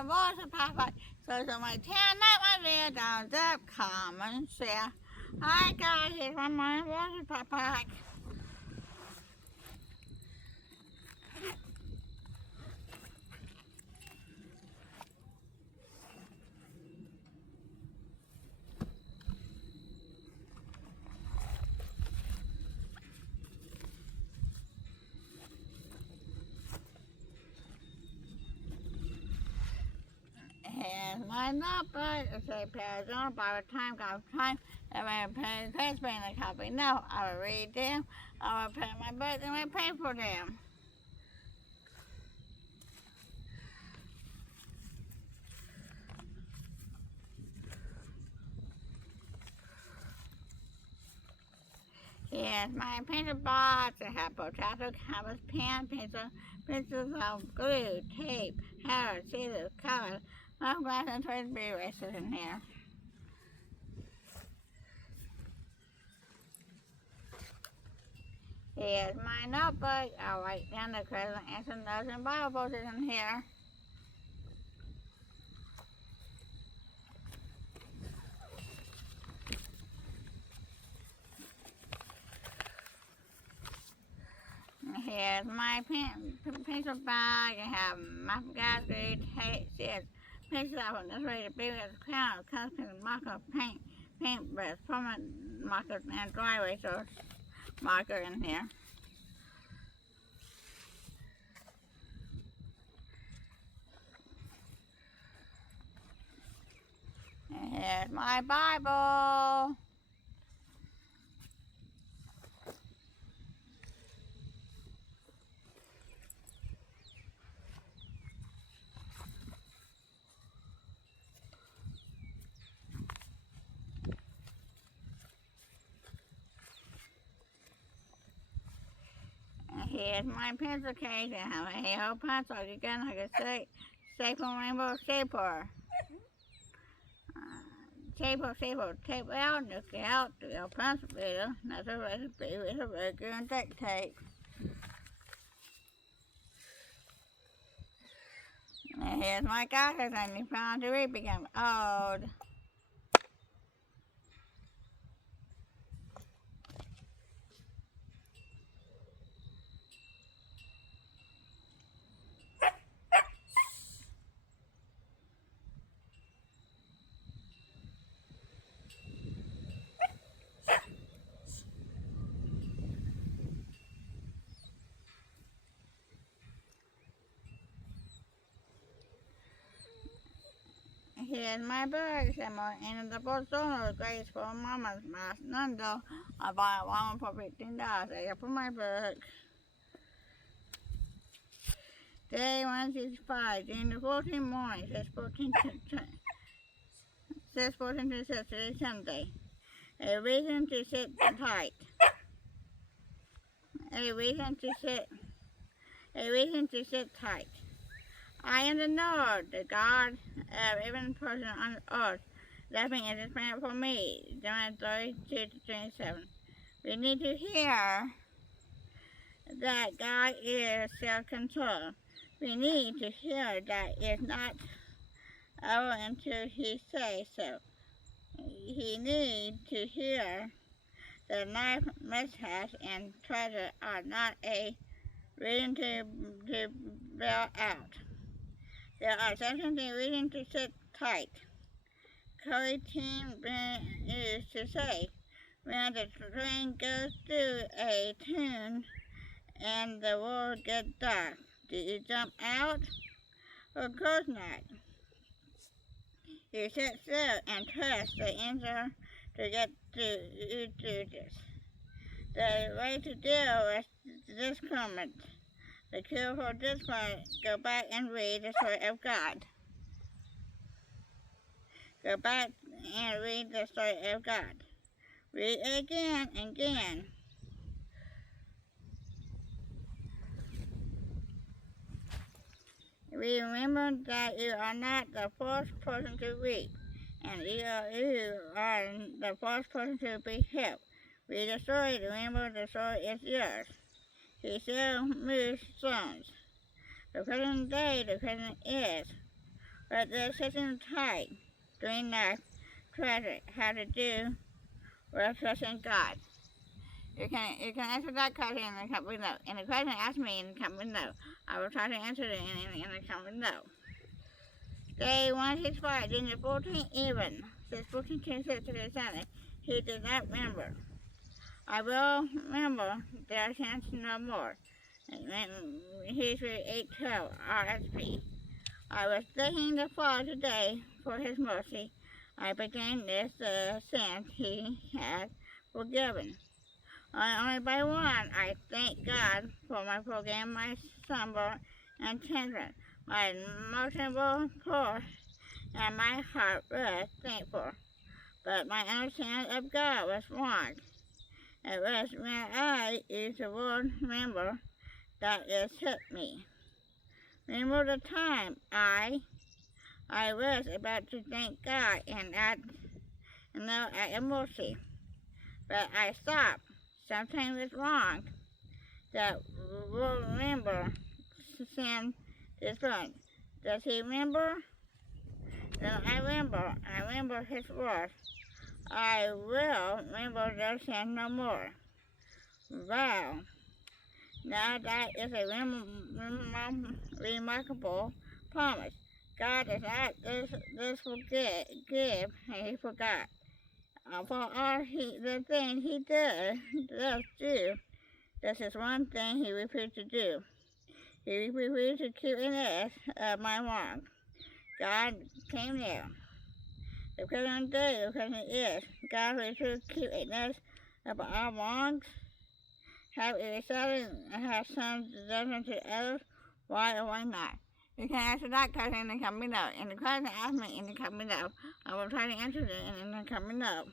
the voice of Papa. So my turn up my video down the comment share. Hi guys, here's my voice of Papa. And my notebook is a paragraph by the time of time, and my pen has been a copy. Now I will read them, I will put my book and I pay for them. Here's my pencil box. I have potato, canvas, pen, pencils of glue, tape, hair, scissors, colors, my glass and 3 erasers in here. Here's my notebook. I'll write down the present answer notes and Bible verses in here. Here's my pencil bag. I have my gas grade, scissors, pencil out this way to be with crown, custom marker, paintbrush, permanent markers, and dry erase marker in here. And here's my Bible. Here's my pencil case. I have a whole pencil again, like a staple rainbow stapler. Staple, tape out, look out, the pencil video. That's a recipe with a regular and duct tape. And here's my glasses, and you found to read become old. Here's my books. I'm in the bookstore. Grades for Mama's Math. None though. I bought one for $15. I put my book. Day 165. During the 14th morning. Says 14 to 6. Today Sunday. A reason to sit tight. A reason to sit tight. I am the Lord, the God of every person on earth. Laughing is his plan for me. John 32-27. We need to hear that God is self-control. We need to hear that it's not over until he says so. He needs to hear that life, mishaps, and treasure are not a reason to bail out. There are certainly reasons to sit tight. Corey Team used to say, when the train goes through a tune and the world gets dark, do you jump out? Of course not. You sit still and trust the engine to get through this. The way to deal with discomfort, the cure for discomfort, go back and read the story of God. Go back and read the story of God. Read it again and again. Remember that you are not the first person to weep, and you are the first person to be helped. Read the story. Remember the story is yours. He still moves stones. The present day, the present is. but they're sitting tight, doing that treasure how to do with trusting God. You can answer that question in the comment below. And the question asked me in the comment below. I will try to answer it in the comment below. Day 165, in the 14th even, says 14:26 to the Sunday, he did not remember. I will remember their sins no more. And Hebrews 8:12, RSP. I was thanking the Father today for his mercy. I began this sin he had forgiven. Only by one, I thank God for my forgiving my slumber and tenderness, my emotional pulse, and my heart was thankful. But my understanding of God was wrong. It was when I used the word remember that it hit me. Remember the time I was about to thank God and no act of mercy, but I stopped. Something was wrong. That will remember sin this one. Does he remember? No, I remember his word. I will remember their sin no more. Wow. Now that is a remarkable promise. God is not this forgive and he forgot. For all the things he does do, this is one thing he refused to do. He refused to keep in us my wrong. God came near. The present day, the present is. God refused to keep in us of our wrongs. Have it decided and have some judgment to others? Why or why not? You can answer that question in the comment below. And the question asked me in the comment below. I will try to answer it in the comment below.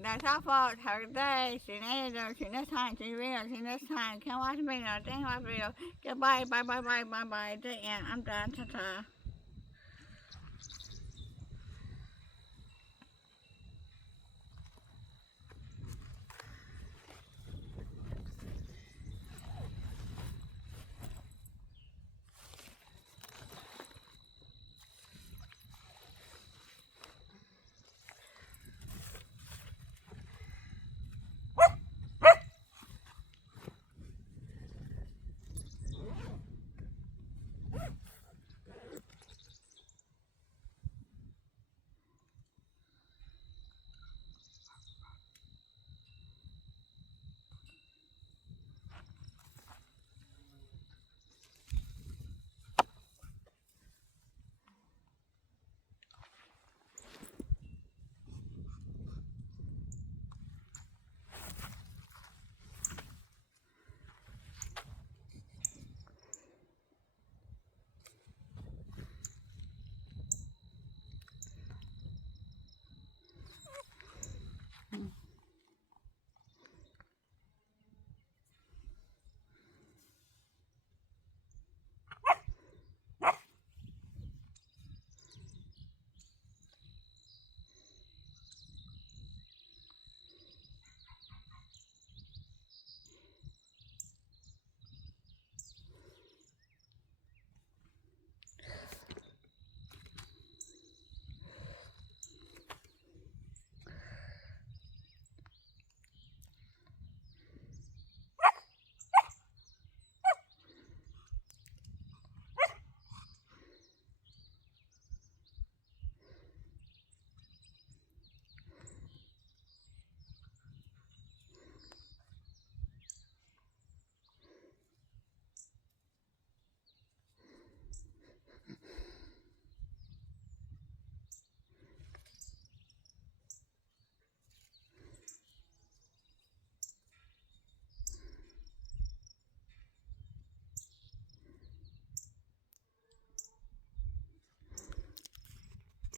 That's all, folks. Have a good day. See you later. See you next time. See you later. See you next time. Can't watch the video. Thank you for the video. Goodbye. Bye. The end. I'm done. Ta-ta.